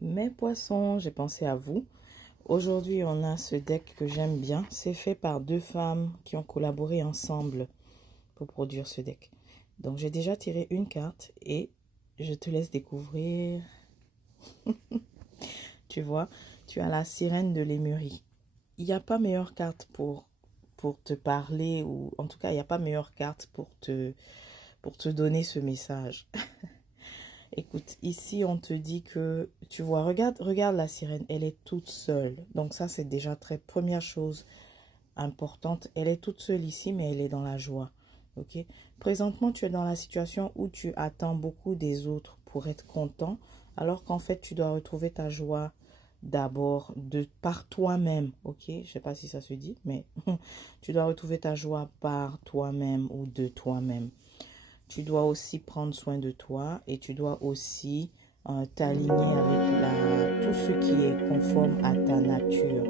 Mes poissons, j'ai pensé à vous. Aujourd'hui, on a ce deck que j'aime bien. C'est fait par deux femmes qui ont collaboré ensemble pour produire ce deck. Donc, j'ai déjà tiré une carte et je te laisse découvrir. Tu vois, tu as la sirène de Lémurie. Il n'y a pas meilleure carte pour te parler, ou en tout cas, il n'y a pas meilleure carte pour te donner ce message. Écoute, ici on te dit que, tu vois, regarde la sirène, elle est toute seule. Donc ça c'est déjà très première chose importante. Elle est toute seule ici, mais elle est dans la joie. Ok? Présentement, tu es dans la situation où tu attends beaucoup des autres pour être content, alors qu'en fait tu dois retrouver ta joie d'abord par toi-même. Ok? Je sais pas si ça se dit, mais tu dois retrouver ta joie par toi-même ou de toi-même. Tu dois aussi prendre soin de toi et tu dois aussi t'aligner avec tout ce qui est conforme à ta nature.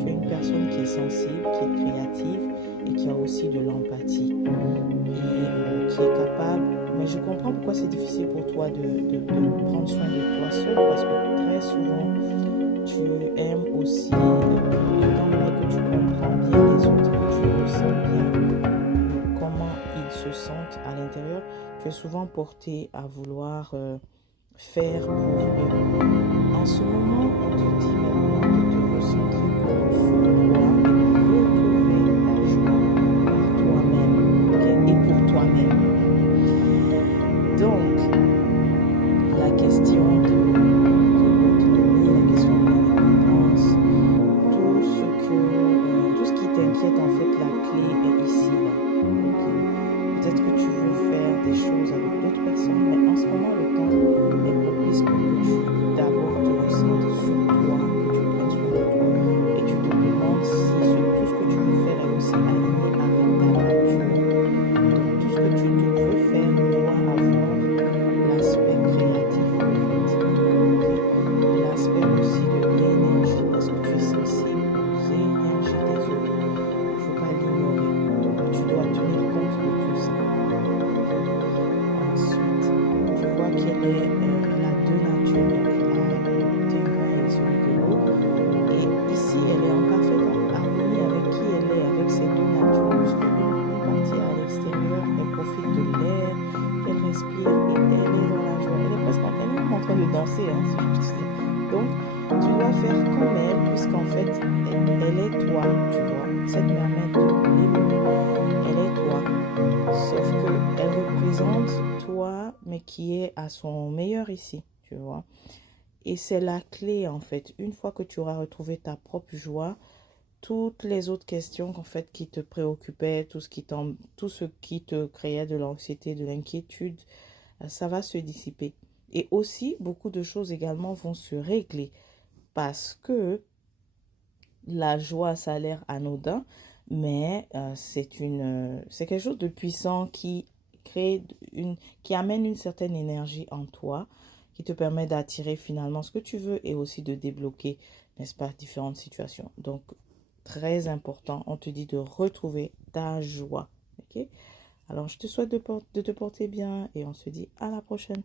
Tu es une personne qui est sensible, qui est créative et qui a aussi de l'empathie et qui est capable. Mais je comprends pourquoi c'est difficile pour toi de prendre soin de toi seul parce que très souvent tu aimes aussi, étant donné que tu comprends bien les autres et que tu ressens bien comment ils se sentent à l'intérieur, tu es souvent porté à vouloir faire pour eux. En ce moment, on te dit maintenant de te recentrer plutôt sur toi et de retrouver ta joie par toi-même, ok? Et pour toi-même. Donc, la question de l'autonomie, la question de l'indépendance, tout ce qui t'inquiète, en fait, la clé est ici, là. Ok. Peut-être que tu veux faire des choses avec d'autres personnes, mais en ce moment, le temps est propice pour que tu d'abord te recentres sur toi, que tu prennes soin de toi et tu te demandes si tout ce que tu veux faire est aussi aligné avec ta nature. Donc, tout ce que tu veux faire doit avoir l'aspect créatif, en fait. Ok? L'aspect aussi de l'énergie, parce que tu es sensible aux énergies des autres. Il ne faut pas l'ignorer. Donc, tu dois tenir compte de tout ça. Ok? Ensuite, tu vois elle a deux natures, donc elle a le côté humain et celui de l'eau. Et ici, elle est en parfaite harmonie avec qui elle est, avec ces deux natures, puisque une partie à l'extérieur, elle profite de l'air qu'elle respire et elle est dans la joie. Elle est presque elle est même en train de danser, hein, si je peux te dire. Donc, tu dois faire comme elle, puisqu'en fait, elle est toi, tu vois. Cette mermaid de Lémurie, elle est toi. Sauf que elle représente toi, mais qui est à son meilleur ici, tu vois. Et c'est la clé, en fait. Une fois que tu auras retrouvé ta propre joie, toutes les autres questions, en fait, qui te préoccupaient, tout ce qui te créait de l'anxiété, de l'inquiétude, ça va se dissiper. Et aussi, beaucoup de choses également vont se régler parce que la joie, ça a l'air anodin, mais c'est quelque chose de puissant crée qui amène une certaine énergie en toi, qui te permet d'attirer finalement ce que tu veux et aussi de débloquer, n'est-ce pas, différentes situations. Donc, très important, on te dit de retrouver ta joie. Ok? Alors, je te souhaite de te porter bien et on se dit à la prochaine.